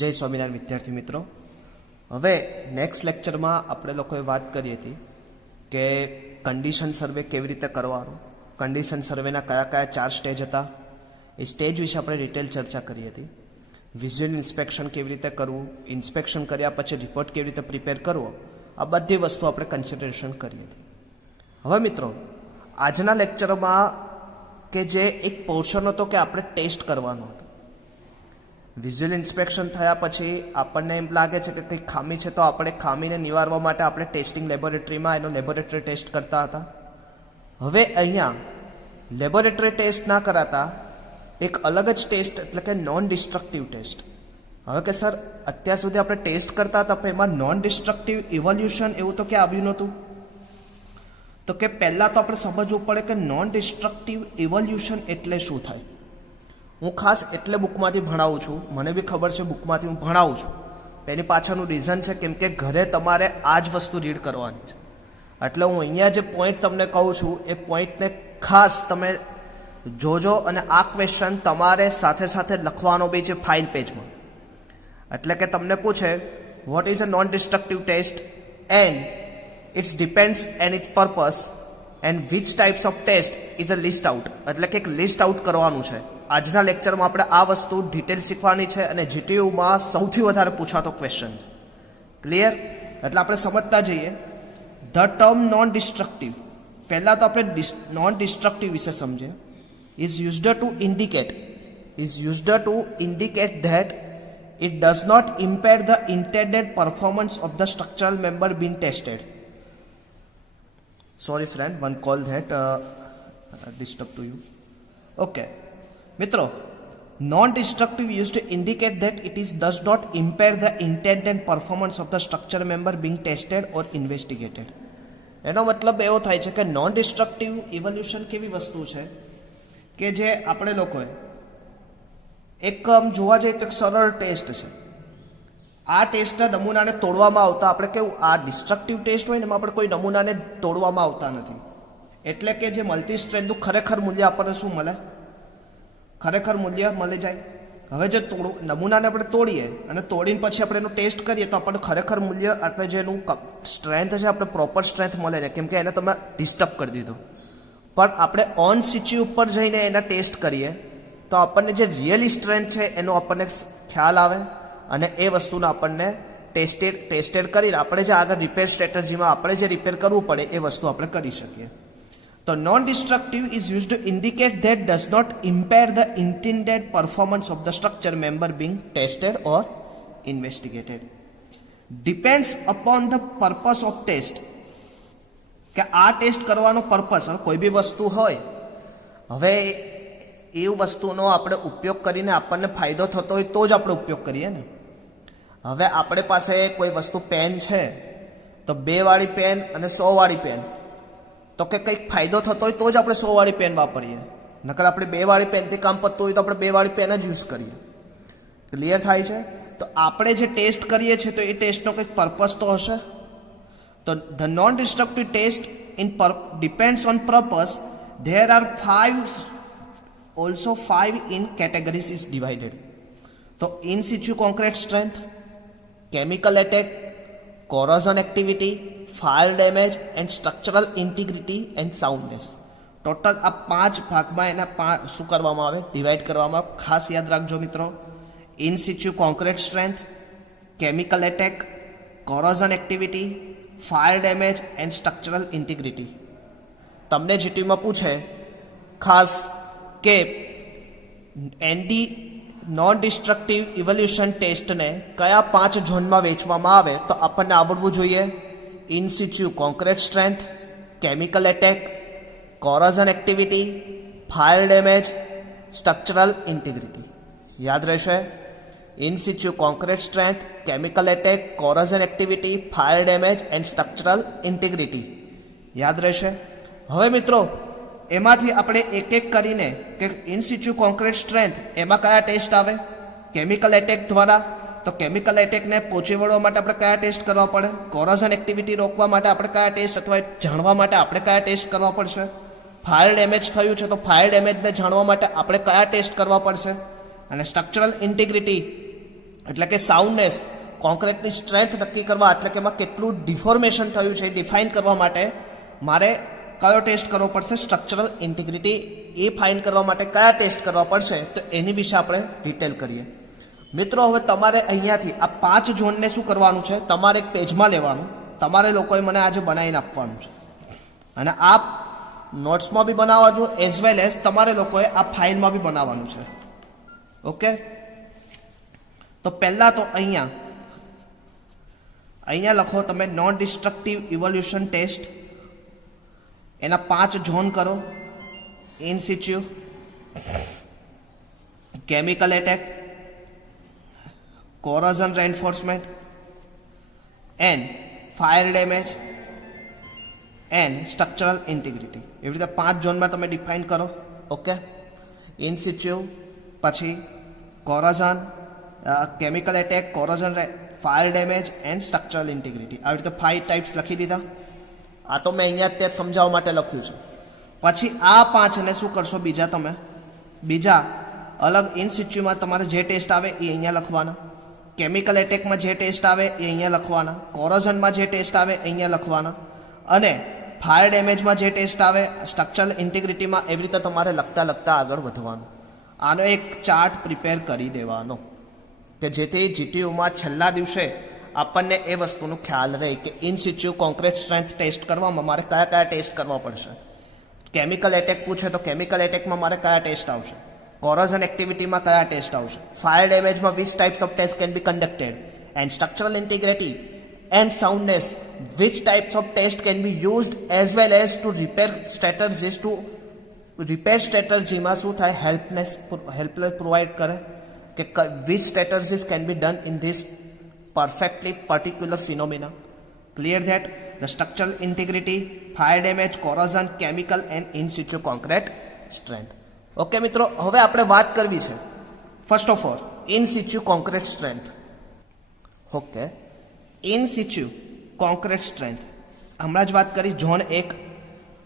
જય સ્વામિનારાયણ વિદ્યાર્થી મિત્રો। હવે નેક્સ્ટ લેક્ચરમાં આપણે લોકોએ વાત કરી હતી કે કન્ડિશન સર્વે કેવી રીતે કરવાનો, કન્ડિશન સર્વેના કયા કયા 4 સ્ટેજ હતા, એ સ્ટેજ વિશે આપણે ડિટેલ ચર્ચા કરી હતી। વિઝ્યુઅલ ઇન્સ્પેક્શન કેવી રીતે કરવું, ઇન્સ્પેક્શન કર્યા પછી રિપોર્ટ કેવી રીતે પ્રિપેર કરવો, આ બધી વસ્તુ આપણે કન્સિડરેશન કરી હતી। હવે મિત્રો આજના લેક્ચરમાં કે જે એક પોર્શન હતો કે આપણે ટેસ્ટ કરવાનો હતો। વિઝ્યુઅલ ઇન્સ્પેક્શન થયા પછી આપણને એમ લાગે છે કે કંઈક ખામી છે, તો આપણે ખામીને નિવારવા માટે આપણે ટેસ્ટિંગ લેબોરેટરીમાં એનો લેબોરેટરી ટેસ્ટ કરતા હતા। હવે અહીંયા લેબોરેટરી ટેસ્ટ ના કરાતા એક અલગ જ ટેસ્ટ એટલે કે નોન ડિસ્ટ્રક્ટિવ ટેસ્ટ। હવે કે સર અત્યાર સુધી આપણે ટેસ્ટ કરતા હતા પણ એમાં નોન ડિસ્ટ્રક્ટિવ ઇવોલ્યુશન એવું તો ક્યાં આવ્યું નહોતું। તો કે પહેલાં તો આપણે સમજવું પડે કે નોન ડિસ્ટ્રક્ટિવ ઇવોલ્યુશન એટલે શું થાય। હું ખાસ એટલે બુકમાંથી ભણાવું છું, મને બી ખબર છે બુકમાંથી હું ભણાવું છું, એની પાછળનું રીઝન છે કેમ કે ઘરે તમારે આ જ વસ્તુ રીડ કરવાની છે। એટલે હું અહીંયા જે પોઈન્ટ તમને કહું છું એ પોઈન્ટને ખાસ તમે જોજો અને આ ક્વેશ્ચન તમારે સાથે સાથે લખવાનો બી છે ફાઇલ પેજમાં। એટલે કે તમને પૂછે what is a non destructive test and its depends and its purpose and which types of test is a list out, એટલે કે એક લિસ્ટ આઉટ કરવાનું છે। આજના લેક્ચરમાં આપણે આ વસ્તુ ડિટેલ શીખવાની છે અને જીટીયુમાં સૌથી વધારે પૂછાતો ક્વેશ્ચન છે। ક્લિયર? એટલે આપણે સમજતા જઈએ। ધ ટર્મ નોન ડિસ્ટ્રક્ટિવ, પહેલાં તો આપણે નોન ડિસ્ટ્રક્ટિવ વિશે સમજીએ। Is used to indicate that it does not impair the intended performance of the structural member being tested. Sorry friend, one call that disturb to you. Okay. મિત્રો, non-destructive used to indicate that it does not impair the intended performance of the structural member being tested or investigated. એનો મતલબ એવો થાય છે કે non destructive evolution કેવી વસ્તુ છે કે જે આપણે લોકોએ એક જોવા જઈએ તો એક સરળ ટેસ્ટ છે। આ ટેસ્ટના નમૂનાને તોડવામાં આવતા આપણે કેવું આ ડિસ્ટ્રક્ટિવ ટેસ્ટ હોય ને એમાં આપણે કોઈ નમૂનાને તોડવામાં આવતા નથી, એટલે કે જે મલ્ટી સ્ટ્રેન્થનું ખરેખર મૂલ્ય આપણને શું મળે, ખરેખર મૂલ્ય મળી જાય। હવે જે નમૂનાને આપણે તોડીએ અને તોડીને પછી આપણે એનું ટેસ્ટ કરીએ તો આપણને ખરેખર મૂલ્ય આપણે જેનું સ્ટ્રેન્થ છે આપણે પ્રોપર સ્ટ્રેન્થ મળે ને, કેમ કે એને તમે ડિસ્ટર્બ કરી દીધું। પણ આપણે ઓન સિચ્યુ ઉપર જઈને એના ટેસ્ટ કરીએ તો આપણને જે રિયલી સ્ટ્રેન્થ છે એનો આપણને ખ્યાલ આવે અને એ વસ્તુને આપણને ટેસ્ટેડ કરીને આપણે જે આગળ રિપેર સ્ટ્રેટેજીમાં આપણે જે રિપેર કરવું પડે એ વસ્તુ આપણે કરી શકીએ। તો non destructive is use to indicate that does not impair the intended performance of the structure member being tested or investigated, depends upon the purpose of test, કે આ ટેસ્ટ કરવાનો પર્પસ કોઈ બી વસ્તુ હોય, હવે એ વસ્તુનો આપણે ઉપયોગ કરીને આપણને ફાયદો થતો હોય તો જ આપણે ઉપયોગ કરીએ ને। હવે આપણે પાસે કોઈ વસ્તુ પેન છે તો 2 વાળી પેન અને 100 વાળી પેન, તો કે કંઈક ફાયદો થતો હોય તો જ આપણે 100 વાળી પેન વાપરીએ, નકર આપણે 2 વાળી પેનથી કામ પતતું હોય તો આપણે 2 વાળી પેન જ યુઝ કરીએ। ક્લિયર થાય છે? તો આપણે જે ટેસ્ટ કરીએ છીએ તો એ ટેસ્ટનો કંઈક પર્પસ તો હશે। તો the non destructive test depends on purpose. There are 5 in categories is divided. So in situ concrete strength, chemical attack, corrosion activity, fire damage and structural integrity and soundness. Total આ 5 ભાગમાં એના શું કરવામાં આવે, divide કરવામાં આવે। ખાસ યાદ રાખજો મિત્રો, in situ concrete strength, chemical attack, corrosion activity, fire damage and structural integrity. તમને જીટીયુમાં પૂછે ખાસ કે એનડી નોન ડિસ્ટ્રક્ટિવ ઇવોલ્યુશન ટેસ્ટને કયા 5 ઝોનમાં વહેંચવામાં આવે તો આપણને આવડવું જોઈએ in situ concrete strength, chemical attack, corrosion activity, fire damage, structural integrity. યાદ રહેશે, in situ concrete strength, chemical attack, corrosion activity, fire damage and structural integrity. યાદ રહેશે। હવે મિત્રો એમાંથી આપણે એક એક કરીને કે ઇન સિચ્યુ કોન્ક્રીટ સ્ટ્રેન્થ એમાં કયા ટેસ્ટ આવે, કેમિકલ એટેક દ્વારા, તો કેમિકલ એટેકને પહોંચી વળવા માટે આપણે કયા ટેસ્ટ કરવા પડે, કોરોઝન એક્ટિવિટી રોકવા માટે આપણે કયા ટેસ્ટ અથવા જાણવા માટે આપણે કયા ટેસ્ટ કરવા પડશે, ફાયર ડેમેજ થયું છે તો ફાયર ડેમેજને જાણવા માટે આપણે કયા ટેસ્ટ કરવા પડશે, અને સ્ટ્રક્ચરલ ઇન્ટિગ્રિટી એટલે કે સાઉન્ડનેસ, કોન્ક્રીટની સ્ટ્રેન્થ નક્કી કરવા, એટલે કે એમાં કેટલું ડિફોર્મેશન થયું છે એ ડિફાઇન કરવા માટે મારે કયો ટેસ્ટ કરવો પડશે? Structural integrity. એ ફાઇન કરવા માટે કયા ટેસ્ટ કરવા પડશે તો એની વિશે આપણે ડિટેલ કરીએ. મિત્રો હવે તમારે અહીંયાથી આ 5 ઝોનને શું કરવાનું છે? તમારે એક પેજમાં લેવાનું, તમારે લોકોએ મને આજે બનાવીને આપવાનું છે અને આ નોટ્સમાં બી બનાવવા જો એઝ વેલ એઝ તમારે લોકોએ આ ફાઇલમાં બી બનાવવાનું છે. ઓકે, તો પહેલાં તો અહીંયા લખો તમે નોન ડિસ્ટ્રક્ટિવ ઇવોલ્યુશન ટેસ્ટ. એના 5 ઝોન કરો: in situ, chemical attack, corrosion reinforcement and fire damage and structural integrity. એવી રીતે 5 ઝોનમાં તમે ડિફાઇન કરો. ઓકે, ઇન સિચ્યુ, પછી corrosion, chemical attack, corrosion, fire damage and structural integrity. આવી રીતે 5 ટાઈપ્સ લખી દીધા. આ તો મેં અહીંયા અત્યારે સમજાવવા માટે લખ્યું છે. પછી આ 5ને શું કરશો? બીજા અલગ ઇન સિચ્યુમાં તમારે જે ટેસ્ટ આવે એ અહીંયા લખવાના, કેમિકલ એટેકમાં જે ટેસ્ટ આવે એ અહીંયા લખવાના, કોરોઝનમાં જે ટેસ્ટ આવે એ અહીંયા લખવાના, અને ફાયર ડેમેજમાં જે ટેસ્ટ આવે, સ્ટ્રક્ચરલ ઇન્ટિગ્રિટીમાં. એવી રીતે તમારે લખતા આગળ વધવાનું. આનો એક ચાર્ટ પ્રિપેર કરી દેવાનો કે જેથી જીટીયુમાં છેલ્લા દિવસે આપણને એ વસ્તુનો ખ્યાલ રહે કે in situ concrete strength test કરવામાં મારે કયા ટેસ્ટ કરવા પડશે. કેમિકલ એટેક પૂછે તો કેમિકલ એટેકમાં મારે કયા ટેસ્ટ આવશે, કોરોઝન એક્ટિવિટીમાં કયા ટેસ્ટ આવશે, ફાયર ડેમેજમાં which types of test can be conducted, and structural integrity and soundness which types of test can be used as well as to repair સ્ટ્રેટર્જીમાં શું થાય? હેલ્પલેસ પ્રોવાઈડ કરે કે which strategies can be done in this perfectly particular phenomena. Clear that? The structural integrity, fire damage, corrosion, chemical and in situ concrete strength. Okay મિત્રો, હવે આપણે વાત કરવી છે first of all in situ concrete strength. Okay, in situ concrete strength હમણાં જ વાત કરી ઝોન 1.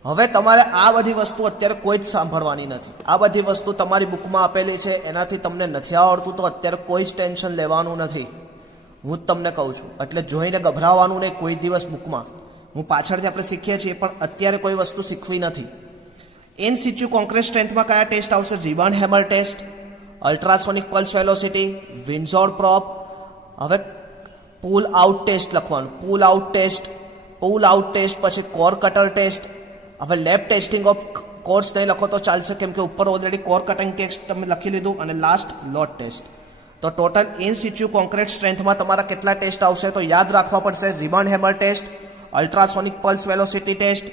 હવે તમારે આ બધી વસ્તુ અત્યારે કોઈ જ સાંભળવાની નથી. આ બધી વસ્તુ તમારી બુકમાં આપેલી છે, એનાથી તમને નથી આવડતું તો અત્યારે કોઈ જ ટેન્શન લેવાનું નથી. હું જ તમને કહું છું, એટલે જોઈને ગભરાવાનું નહીં કોઈ દિવસ બુકમાં. હું પાછળથી આપણે શીખીએ છીએ પણ અત્યારે કોઈ વસ્તુ શીખવી નથી. ઇન સિચ્યુ કોન્ક્રીટ સ્ટ્રેન્થમાં કયા ટેસ્ટ આવશે? Rebound hammer test, ultrasonic pulse velocity, Windsor probe. હવે પુલ આઉટ ટેસ્ટ લખવાનું, પુલ આઉટ ટેસ્ટ, પછી કોર કટર ટેસ્ટ. હવે લેબ ટેસ્ટિંગ ઓફ કોર્સ નહીં લખો તો ચાલશે, કેમ કે ઉપર ઓલરેડી કોર કટિંગ ટેસ્ટ તમે લખી લીધું. અને લાસ્ટ લોડ ટેસ્ટ. તો ટોટલ ઇન સિચ્યુ કોન્ક્રીટ સ્ટ્રેન્થમાં તમારા કેટલા ટેસ્ટ આવશે? તો યાદ રાખવા પડશે: rebound hammer test, ultrasonic pulse velocity test,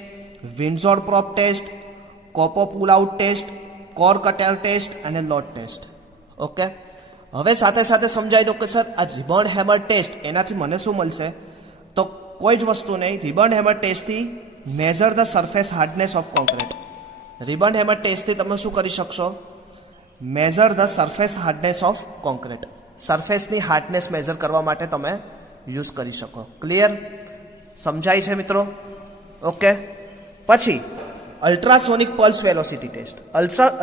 Windsor probe test, કોપો pull out test, core cutter test અને લોડ ટેસ્ટ. ઓકે, હવે સાથે સાથે સમજાવી દો કે સર આ રિબન હેમર ટેસ્ટ એનાથી મને શું મળશે? તો કોઈ જ વસ્તુ નહીં. રિબન હેમર ટેસ્ટથી measure the surface hardness of concrete. Rebound hammer ટેસ્ટથી તમે શું કરી શકશો? Measure the surface hardness of concrete. સરફેસની હાર્ડનેસ મેઝર કરવા માટે તમે યુઝ કરી શકો. ક્લિયર? સમજાય છે મિત્રો? ઓકે, પછી ultrasonic pulse velocity test.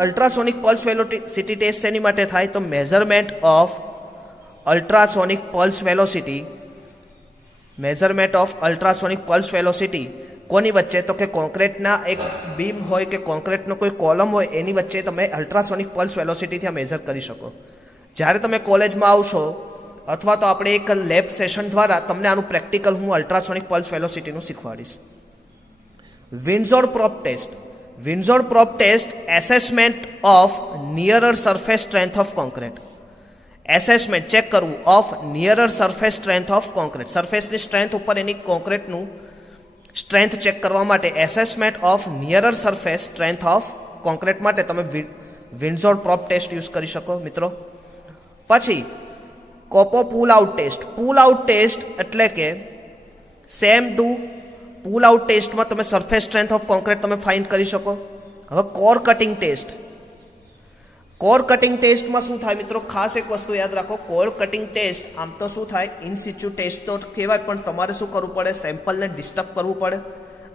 Ultrasonic pulse velocity test એની માટે થાય તો measurement of ultrasonic pulse velocity કોની વચ્ચે? તો કે કોન્ક્રીટના એક બીમ હોય કે કોન્ક્રીટનો કોઈ કોલમ હોય એની વચ્ચે તમે અલ્ટ્રાસોનિક પલ્સ વેલોસિટીથી મેઝર કરી શકો. જ્યારે તમે કોલેજમાં આવશો અથવા તો આપણે એક લેબ સેશન દ્વારા તમને આનું પ્રેક્ટિકલ હું અલ્ટ્રાસોનિક પલ્સ વેલોસિટીનું શીખવાડીશ. Windsor probe test assessment of nearer surface strength of concrete. Assessment check કરવું of nearer surface strength of concrete. સરફેસની સ્ટ્રેન્થ ઉપર એની કોન્ક્રીટનું સ્ટ્રેન્થ ચેક કરવા માટે assessment of nearer surface strength of concrete માટે તમે વિન્ઝોર પ્રોપ ટેસ્ટ યુઝ કરી શકો મિત્રો. પછી કોપો પુલ આઉટ ટેસ્ટ એટલે કે સેમ ટુ પુલ આઉટ ટેસ્ટમાં તમે સરફેસ સ્ટ્રેન્થ ઓફ કોન્ક્રીટ તમે ફાઇન્ડ કરી શકો. હવે કોર કટિંગ ટેસ્ટમાં શું થાય મિત્રો? ખાસ એક વસ્તુ યાદ રાખો, કોર કટિંગ ટેસ્ટ આમ તો શું થાય? ઇન સિચ્યુ ટેસ્ટ તો કહેવાય, પણ તમારે શું કરવું પડે? સેમ્પલને ડિસ્ટર્બ કરવું પડે.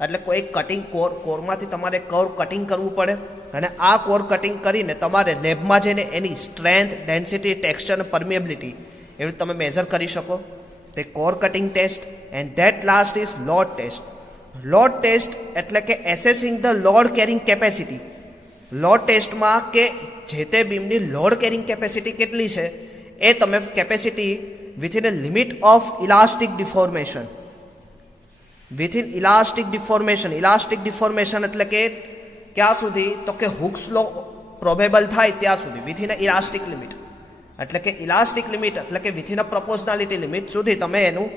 એટલે કોઈ કટિંગ કોરમાંથી તમારે કોર કટિંગ કરવું પડે અને આ કોર કટિંગ કરીને તમારે લેબમાં જઈને એની સ્ટ્રેન્થ, ડેન્સિટી, ટેક્સચર અને પરમિએબિલિટી એવી તમે મેઝર કરી શકો. તે core cutting test and that last is load test. Load test એટલે કે assessing the load carrying capacity. Load ટેસ્ટમાં કે જે તે બીમની લોડ કેરિંગ કેપેસિટી કેટલી છે એ તમે capacity within a limit of elastic deformation. Within elastic deformation. Elastic deformation એટલે કે ક્યાં સુધી? તો કે હુક્સ લો પ્રોબેબલ થાય ત્યાં સુધી. વિથિન અ ઇલાસ્ટિક લિમિટ એટલે કે ઇલાસ્ટિક લિમિટ એટલે કે વિથિન અ પ્રોપોર્શનાલિટી લિમિટ સુધી તમે એનું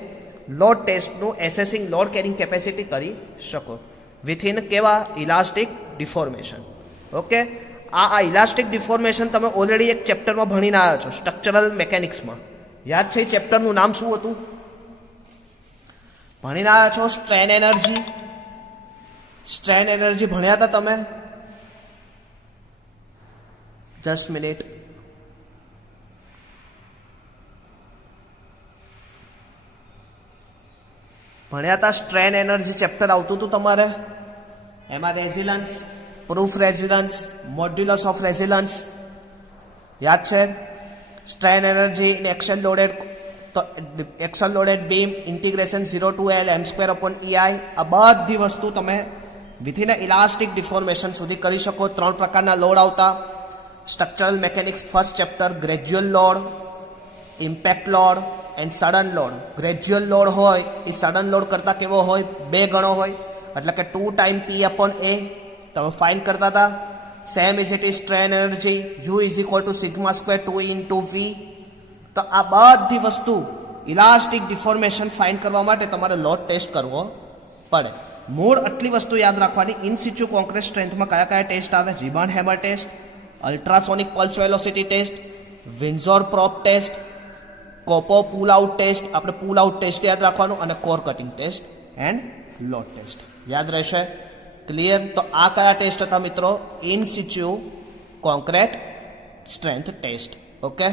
load ટેસ્ટનું assessing load carrying capacity કરી શકો વિથિન કેવા? Elastic deformation. ઓકે, આ ઇલાસ્ટિક ડિફોર્મેશન તમે ઓલરેડી એક ચેપ્ટરમાં ભણીને આવ્યા છો, સ્ટ્રક્ચરલ મેકેનિક્સમાં. યાદ છે ચેપ્ટરનું નામ શું હતું? ભણીને આવ્યા છો સ્ટ્રેન એનર્જી. સ્ટ્રેન એનર્જી ભણ્યા હતા તમે? Just minute. ભણ્યા હતા સ્ટ્રેન એનર્જી ચેપ્ટર આવતું હતું તમારે. એમાં રેઝિલન્સ, પ્રૂફ રેઝિલન્સ, મોડ્યુલસ ઓફ રેઝિલન્સ યાદ છે? Strain energy in action loaded beam integration 0 to L m²/EI. આ બધી વસ્તુ તમે વિથિન ઇલાસ્ટિક ડિફોર્મેશન સુધી કરી શકો. 3 પ્રકારના લોડ આવતા. Structural mechanics first chapter, gradual load, impact load and sudden load. Gradual load હોય એ સડન લોડ કરતાં કેવો હોય? 2 ગણો હોય, એટલે કે 2 ટાઈમ P/A તમે ફાઇન્ડ કરતા હતા. Same is it is strain energy U = σ² 2 × V. તો આ બધી વસ્તુ ઇલાસ્ટિક ડિફોર્મેશન ફાઇન્ડ કરવા માટે તમારે લોડ ટેસ્ટ કરવો પડે. મૂળ આટલી વસ્તુ યાદ રાખવાની. ઇન સિચ્યુ કોન્ક્રીટ સ્ટ્રેન્થમાં કયા કયા ટેસ્ટ આવે? Rebound hammer test, ultrasonic pulse velocity test, Windsor probe test, કોપો પુલ આઉટ ટેસ્ટ. આપણે પુલ આઉટ ટેસ્ટ યાદ રાખવાનું, અને core cutting test and load test યાદ રહેશે. ક્લિયર? તો આ કયા ટેસ્ટ હતા મિત્રો? In situ concrete strength test. Okay,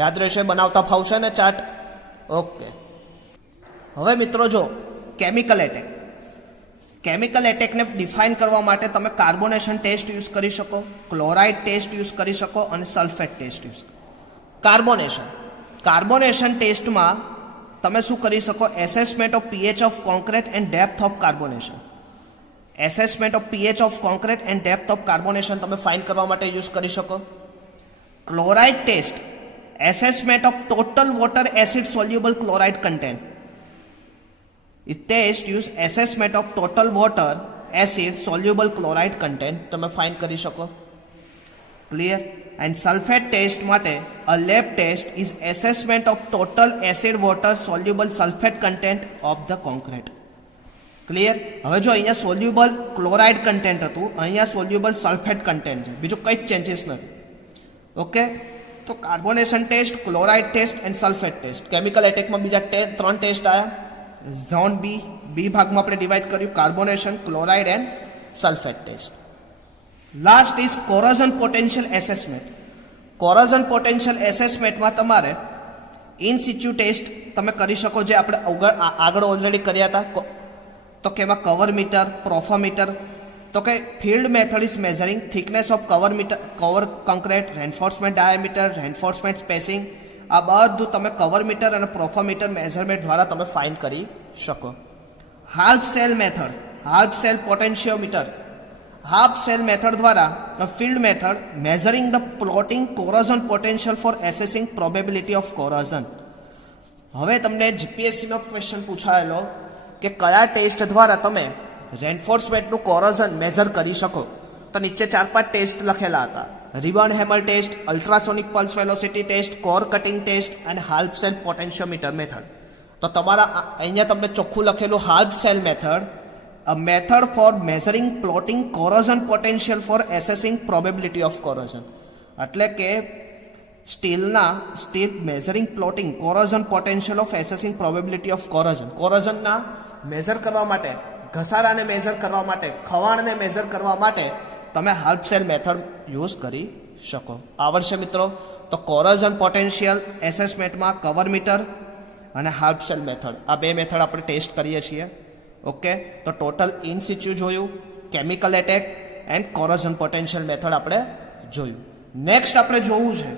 યાદ રહેશે? બનાવતા ફાવશે ને ચાર્ટ? ઓકે. હવે મિત્રો જો કેમિકલ એટેક. કેમિકલ એટેકને ડિફાઇન કરવા માટે તમે કાર્બોનેશન ટેસ્ટ યુઝ કરી શકો, ક્લોરાઇડ ટેસ્ટ યુઝ કરી શકો અને સલ્ફેટ ટેસ્ટ યુઝ. કાર્બોનેશન ટેસ્ટમાં તમે શું કરી શકો? Assessment of pH of concrete and depth of carbonation. Assessment of pH of concrete and depth of carbonation તમે ફાઇન્ડ કરવા માટે યુઝ કરી શકો. Chloride test, assessment of total water acid soluble chloride content. It test use assessment of total water acid soluble chloride content તમે find કરી શકો. Clear? And sulphate test માટે a lab test is assessment of total acid water soluble sulfate content of the concrete. Clear? હવે જો અહીંયા soluble chloride content હતું, અહીંયા soluble sulphate content છે, બીજું કંઈ જ ચેન્જીસ નથી. ઓકે, તો carbonation test, chloride test and sulphate test. Chemical એટેકમાં બીજા 3 ટેસ્ટ આવ્યા. ઝોન બી ભાગમાં આપણે ડિવાઈડ કર્યું, carbonation, chloride and sulphate test. Last is corrosion potential assessment. Corrosion potential એસેસમેન્ટમાં તમારે ઇન સિચ્યુ ટેસ્ટ તમે કરી શકો, જે આપણે આગળ ઓલરેડી કર્યા હતા. તો કેવા? Cover meter, Profometer. તો કે field method is measuring thickness of cover concrete, reinforcement diameter, reinforcement spacing. આ બધું તમે કવર મીટર અને પ્રોફોમીટર મેઝરમેન્ટ દ્વારા તમે ફાઇન્ડ કરી શકો. Half cell method, half cell potentiometer. Half cell method દ્વારા field method measuring the plotting corrosion potential for assessing probability of corrosion. હવે તમને જીપીએસસીનો ક્વેશ્ચન પૂછાયેલો કે કયા ટેસ્ટ દ્વારા તમે રેન્ફોર્સમેન્ટનું કોરોઝન મેઝર કરી શકો? તો નીચે 4-5 ટેસ્ટ લખેલા હતા. Rebound hammer test, ultrasonic pulse velocity test, core cutting test અને હાલ્ફ સેલ પોટેન્શિયોમીટર મેથડ. તો તમારા અહીંયા તમને ચોખ્ખું લખેલું half cell method, a method for measuring plotting corrosion potential for assessing probability of corrosion. એટલે કે steel measuring plotting corrosion potential of assessing probability of corrosion. કોરોઝનના મેઝર કરવા માટે, ઘસારાને મેઝર કરવા માટે, ખવાણને મેઝર કરવા માટે તમે હાલ્ફ સેલ મેથડ યુઝ કરી શકો. આવડશે મિત્રો? તો કોરોઝન પોટેન્શિયલ એસેસમેન્ટમાં કવર મીટર અને હાલ્ફ સેલ મેથડ, આ 2 મેથડ આપણે ટેસ્ટ કરીએ છીએ. ઓકે, તો ટોટલ ઇન સિચ્યુ જોયું, chemical attack and corrosion potential method આપણે જોયું. નેક્સ્ટ આપણે જોવું છે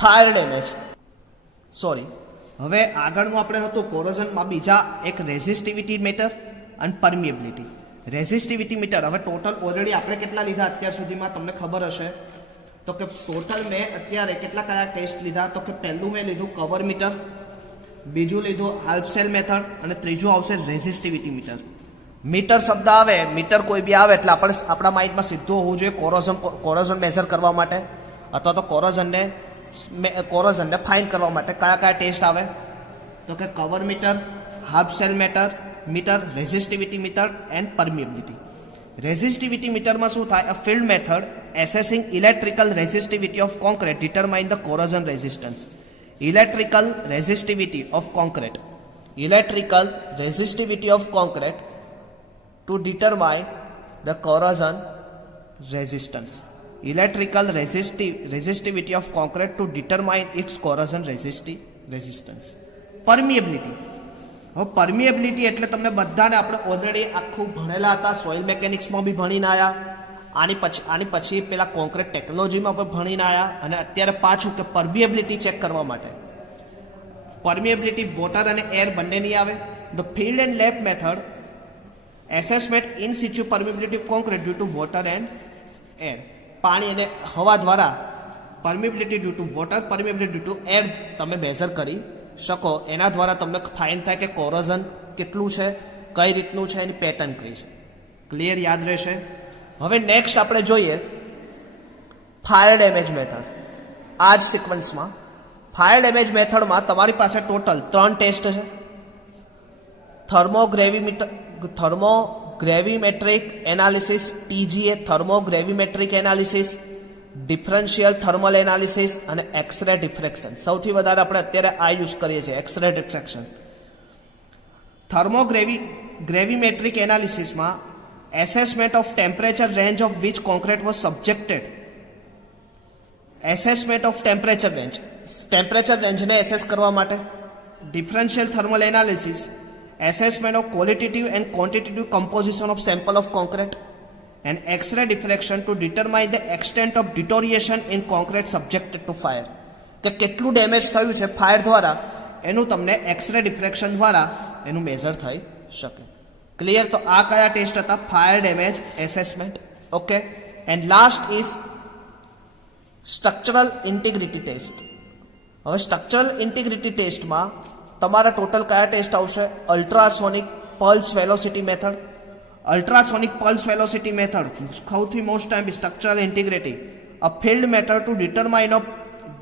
ફાયર ડેમેજ. સોરી, હવે આગળનું આપણે હતું કોરોઝનમાં બીજા એક રેઝિસ્ટિવિટી મીટર અને પરમિએબિલિટી. રેઝિસ્ટિવિટી મીટર, હવે ટોટલ ઓલરેડી આપણે કેટલા લીધા અત્યાર સુધીમાં તમને ખબર હશે, તો કે ટોટલ મેં અત્યારે કેટલા કયા ટેસ્ટ લીધા, તો કે પહેલું મેં લીધું કવર મીટર, બીજું લીધું હાલ્ફ સેલ મેથડ અને ત્રીજું આવશે રેઝિસ્ટિવિટી મીટર. મીટર શબ્દ આવે, મીટર કોઈ બી આવે એટલે આપણે આપણા માઇન્ડમાં સીધું હોવું જોઈએ કોરોઝન મેઝર કરવા માટે અથવા તો કોરોઝનને ફાઇન કરવા માટે કયા કયા ટેસ્ટ આવે, તો કે cover meter, half cell meter, resistivity meter and permeability. Resistivity મીટરમાં શું થાય, a field method assessing electrical resistivity of concrete determine the corrosion resistance. Electrical resistivity of concrete to determine the corrosion resistance. Electrical resistivity of concrete to determine its corrosion resistance. Permeability. હવે permeability એટલે તમને બધાને આપણે already આખું ભણેલા હતા, soil મેકેનિક્સમાં બી ભણીને આવ્યા, આની પછી પેલા કોન્ક્રીટ ટેકનોલોજીમાં પણ ભણીને આવ્યા, અને અત્યારે પાછું કે પરમિએબિલિટી ચેક કરવા માટે. પરમિએબિલિટી વોટર અને એર બંનેની આવે. The field and lab method assessment in situ permeability of concrete due to water and air. પાણી અને હવા દ્વારા permeability due to water, permeability due to air તમે મેઝર કરી શકો. એના દ્વારા તમને ફાઇન થાય કે કોરોઝન કેટલું છે, કઈ રીતનું છે, એની પેટર્ન કઈ છે. ક્લિયર, યાદ રહેશે. હવે નેક્સ્ટ આપણે જોઈએ ફાયર ડેમેજ મેથડ. આ જ સિક્વન્સમાં ફાયર ડેમેજ મેથડમાં તમારી પાસે ટોટલ 3 ટેસ્ટ છે. Thermogravimetric analysis TGA, thermogravimetric analysis, differential thermal analysis અને એક્સરે ડિફ્રેક્શન. સૌથી વધારે આપણે અત્યારે આ યુઝ કરીએ છીએ, એક્સરે ડિફ્રેક્શન. થર્મોગ્રેવિમેટ્રિક એનાલિસિસમાં assessment of temperature range of which concrete was subjected. Assessment of temperature રેન્જને એસેસ કરવા માટે. Differential thermal analysis, assessment of qualitative and quantitative composition of sample of concrete, and X-ray diffraction to determine the extent of deterioration in concrete subjected to fire. કે કેટલું damage થયું છે fire દ્વારા એનું તમને એક્સરે ડિફ્રેક્શન દ્વારા એનું measure થઈ શકે. ક્લિયર? તો આ કયા ટેસ્ટ હતા? Fire damage assessment. Okay, and last is structural integrity test. હવે સ્ટ્રક્ચરલ ઇન્ટિગ્રિટી ટેસ્ટમાં તમારા ટોટલ કયા ટેસ્ટ આવશે? Ultrasonic pulse velocity method. Ultrasonic pulse velocity method સૌથી most time structural integrity, a field method to determine of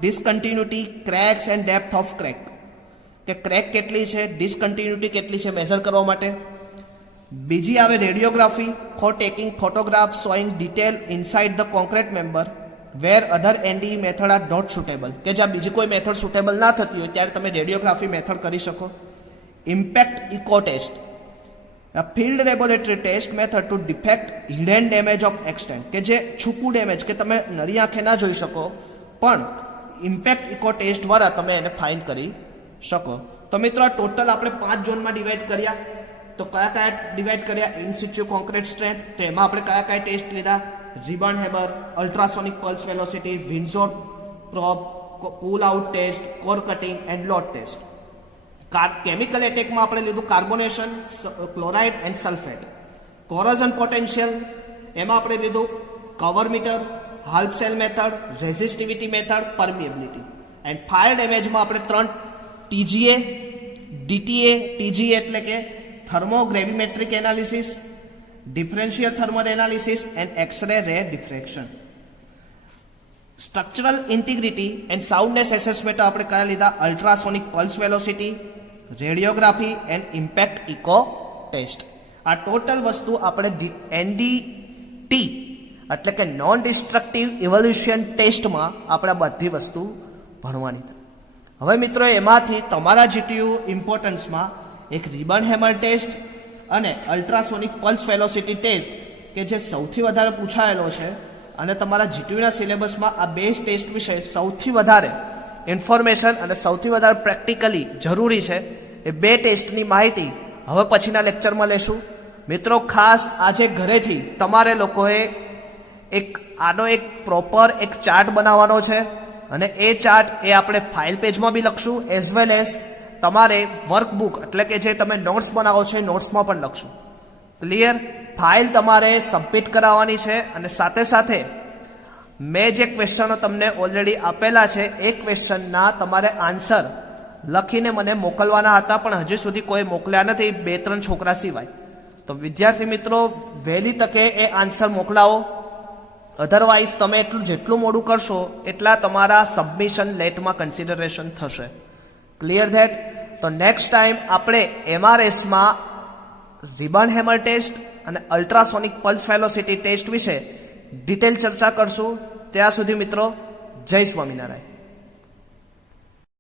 discontinuity, cracks and depth of crack. કે crack કેટલી છે, ડિસકન્ટિન્યુટી કેટલી છે મેઝર કરવા માટે. બીજી આવે radiography, for taking photograph showing detail inside the concrete member where other NDE method are not suitable. કે જ્યાં બીજી કોઈ મેથડ સુટેબલ ના થતી હોય ત્યારે તમે રેડિયોગ્રાફી મેથડ કરી શકો. Impact echo test, a field laboratory test method to detect hidden damage of extent. કે જે છુપું ડેમેજ કે તમે નરી આંખે ના જોઈ શકો પણ ઇમ્પેક્ટ ઇકો ટેસ્ટ દ્વારા તમે એને ફાઇન્ડ કરી શકો. તો મિત્રો ટોટલ આપણે 5 ઝોનમાં ડિવાઈડ કર્યા. તો કયા ડિવાઈડ કર્યા? ઇન સિચ્યુ કોન્ક્રીટ સ્ટ્રેન્થ, તો એમાં આપણે કયા ટેસ્ટ લીધા? Rebound hammer, ultrasonic pulse velocity, Windsor probe, pull out test, core cutting and load test. Chemical એટેકમાં આપણે લીધું carbonation, chloride and sulphate. Corrosion potential એમાં આપણે લીધું cover meter, half cell method, resistivity method, permeability. And fire ડેમેજમાં આપણે 3 TGA, DTA. TGA એટલે કે thermogravimetric analysis, differential thermal analysis and X ray ray diffraction. Structural integrity and soundness assessment આપણે કયા લીધા? Ultrasonic pulse velocity, radiography and impact echo test. આ total વસ્તુ આપણે NDT એટલે કે નોન ડિસ્ટ્રક્ટિવ ઇવોલ્યુશન ટેસ્ટમાં આપણે બધી વસ્તુ ભણવાની થાય. હવે મિત્રો એમાંથી તમારા GTU ઇમ્પોર્ટન્સમાં એક રિબન હેમર ટેસ્ટ અને અલ્ટ્રાસોનિક પલ્સ વેલોસિટી ટેસ્ટ કે જે સૌથી વધારે પૂછાયેલો છે અને તમારા GTUના સિલેબસમાં આ 2 ટેસ્ટ વિશે સૌથી વધારે ઇન્ફોર્મેશન અને સૌથી વધારે પ્રેક્ટિકલી જરૂરી છે. એ 2 ટેસ્ટની માહિતી હવે પછીના લેક્ચરમાં લેશું. મિત્રો ખાસ આજે ઘરેથી તમારે લોકોએ આનો એક પ્રોપર એક ચાર્ટ બનાવવાનો છે અને એ ચાર્ટ એ આપણે ફાઇલ પેજમાં બી લખશું એઝ વેલ એઝ તમારે વર્કબુક એટલે કે જે તમે નોટ્સ બનાવો છો એ નોટ્સમાં પણ લખશું. ક્લિયર? ફાઇલ તમારે સબમિટ કરાવવાની છે અને સાથે સાથે મેં જે ક્વેશ્ચનો તમને ઓલરેડી આપેલા છે એ ક્વેશ્ચનના તમારે આન્સર લખીને મને મોકલવાના હતા, પણ હજુ સુધી કોઈ મોકલ્યા નથી, 2-3 છોકરા સિવાય. તો વિદ્યાર્થી મિત્રો વહેલી તકે એ આન્સર મોકલાવો, અધરવાઇઝ તમે જેટલું મોડું કરશો એટલા તમારા સબમિશન લેટમાં કન્સિડરેશન થશે. Clear that? તો નેક્સ્ટ ટાઈમ આપણે MRSમાં રિબન હેમર ટેસ્ટ અને અલ્ટ્રાસોનિક પલ્સ વેલોસિટી ટેસ્ટ વિશે ડિટેલ ચર્ચા કરશું. ત્યાં સુધી મિત્રો જય સ્વામિનારાયણ.